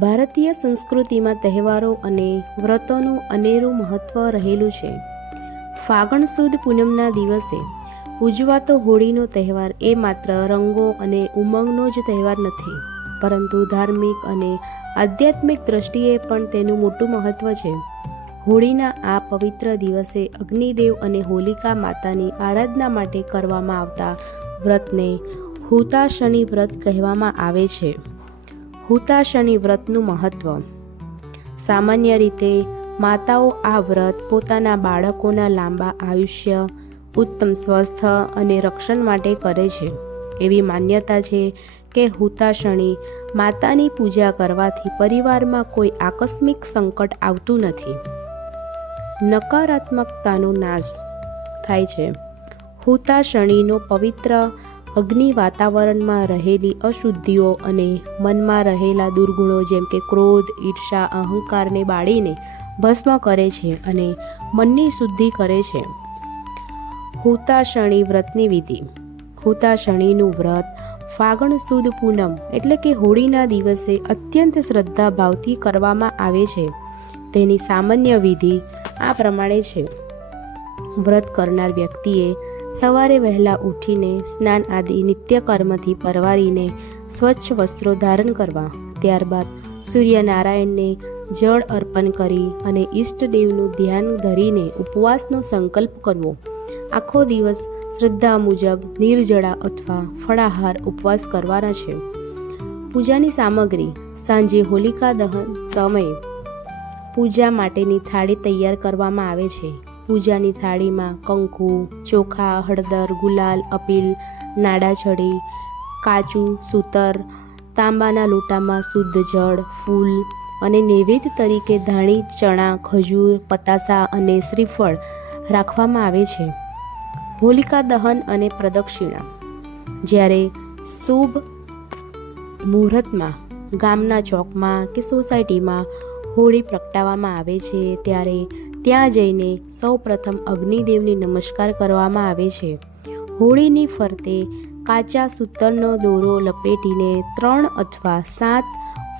ભારતીય સંસ્કૃતિમાં તહેવારો અને વ્રતોનું અનેરું મહત્ત્વ રહેલું છે. ફાગણ સુદ પૂનમના દિવસે ઉજવાતો હોળીનો તહેવાર એ માત્ર રંગો અને ઉમંગનો જ તહેવાર નથી, પરંતુ ધાર્મિક અને આધ્યાત્મિક દ્રષ્ટિએ પણ તેનું મોટું મહત્ત્વ છે. હોળીના આ પવિત્ર દિવસે અગ્નિદેવ અને હોલિકા માતાની આરાધના માટે કરવામાં આવતા વ્રતને હુતાશની વ્રત કહેવામાં આવે છે. હુતાશની વ્રતનું મહત્ત્વ. સામાન્ય રીતે માતાઓ આ વ્રત પોતાના બાળકોના લાંબા આયુષ્ય, ઉત્તમ સ્વાસ્થ્ય અને રક્ષણ માટે કરે છે. એવી માન્યતા છે કે હુતાશણી માતાની પૂજા કરવાથી પરિવારમાં કોઈ આકસ્મિક સંકટ આવતું નથી. નકારાત્મકતાનો નાશ થાય છે. હુતાશણીનો પવિત્ર અગ્નિ વાતાવરણમાં રહેલી અશુદ્ધિઓ અને મનમાં રહેલા દુર્ગુણો જેમ કે ક્રોધ, ઈર્ષા, અહંકારને બાળીને ભસ્મ કરે છે અને મનની શુદ્ધિ કરે છે. હુતાશણી વ્રતની વિધિ. હુતાશણીનું વ્રત ફાગણ સુદ પૂનમ એટલે કે હોળીના દિવસે અત્યંત શ્રદ્ધા ભાવથી કરવામાં આવે છે. તેની સામાન્ય વિધિ આ પ્રમાણે છે. વ્રત કરનાર વ્યક્તિએ સવારે વહેલા ઉઠીને સ્નાન આદિ નિત્યકર્મથી પરવારીને સ્વચ્છ વસ્ત્રો ધારણ કરવા, ત્યારબાદ સૂર્યનારાયણને જળ અર્પણ કરી અને ઈષ્ટદેવનું ધ્યાન ધરીને ઉપવાસનો સંકલ્પ કરવો. આખો દિવસ શ્રદ્ધા મુજબ નિર્જળા અથવા ફળાહાર ઉપવાસ કરવાના છે. પૂજાની સામગ્રી. સાંજે હોલિકા દહન સમયે પૂજા માટેની થાળી તૈયાર કરવામાં આવે છે. પૂજાની થાળીમાં કંકુ, ચોખા, હળદર, ગુલાલ, અપીલ, નાડાછડી, કાચું સૂતર, તાંબાના લોટામાં શુદ્ધ જળ, ફૂલ અને નૈવેદ્ય તરીકે ધાણી, ચણા, ખજૂર, પતાસા અને શ્રીફળ રાખવામાં આવે છે. હોલિકા દહન અને પ્રદક્ષિણા. જ્યારે શુભ મુહૂર્તમાં ગામના ચોકમાં કે સોસાયટીમાં હોળી પ્રગટાવવામાં આવે છે, ત્યારે ત્યાં જઈને સૌ પ્રથમ અગ્નિદેવને નમસ્કાર કરવામાં આવે છે. હોળીની ફરતે કાચા સૂતરનો દોરો લપેટીને 3 અથવા 7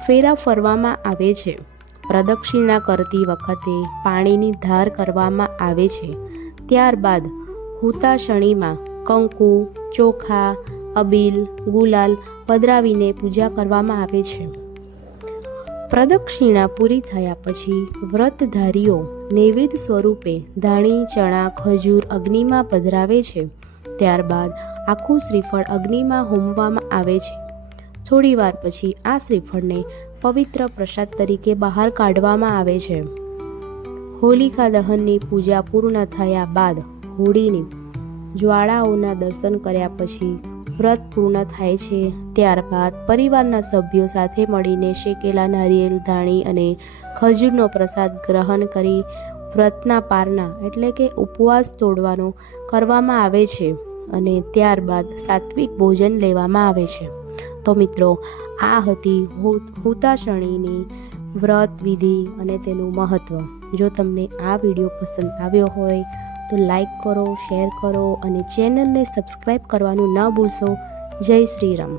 ફેરા ફરવામાં આવે છે. પ્રદક્ષિણા કરતી વખતે પાણીની ધાર કરવામાં આવે છે. ત્યારબાદ હુતાશણીમાં કંકુ, ચોખા, અબીલ, ગુલાલ પધરાવીને પૂજા કરવામાં આવે છે. પ્રદક્ષિણા પૂરી થયા પછી વ્રતધારીઓ નૈવેદ્ય સ્વરૂપે ધાણી, ચણા, ખજૂર અગ્નિમાં પધરાવે છે. ત્યારબાદ આખું શ્રીફળ અગ્નિમાં હોમવામાં આવે છે. થોડીવાર પછી આ શ્રીફળને પવિત્ર પ્રસાદ તરીકે બહાર કાઢવામાં આવે છે. હોલિકા દહનની પૂજા પૂર્ણ થયા બાદ હોળીની જ્વાળાઓના દર્શન કર્યા પછી વ્રત પૂર્ણ થાય છે. ત્યારબાદ પરિવારના સભ્યો સાથે મળીને શેકેલા નારિયેળ, ધાણી અને ખજૂરનો પ્રસાદ ગ્રહણ કરી વ્રતના પારણા એટલે કે ઉપવાસ તોડવાનો કરવામાં આવે છે અને ત્યારબાદ સાત્વિક ભોજન લેવામાં આવે છે. તો મિત્રો, આ હતી હુતાશણીની વ્રત વિધિ અને તેનું મહત્ત્વ. જો તમને આ વિડીયો પસંદ આવ્યો હોય તો લાઈક કરો, શેર કરો અને ચેનલને સબસ્ક્રાઈબ કરવાનું ન ભૂલશો. જય શ્રી રામ.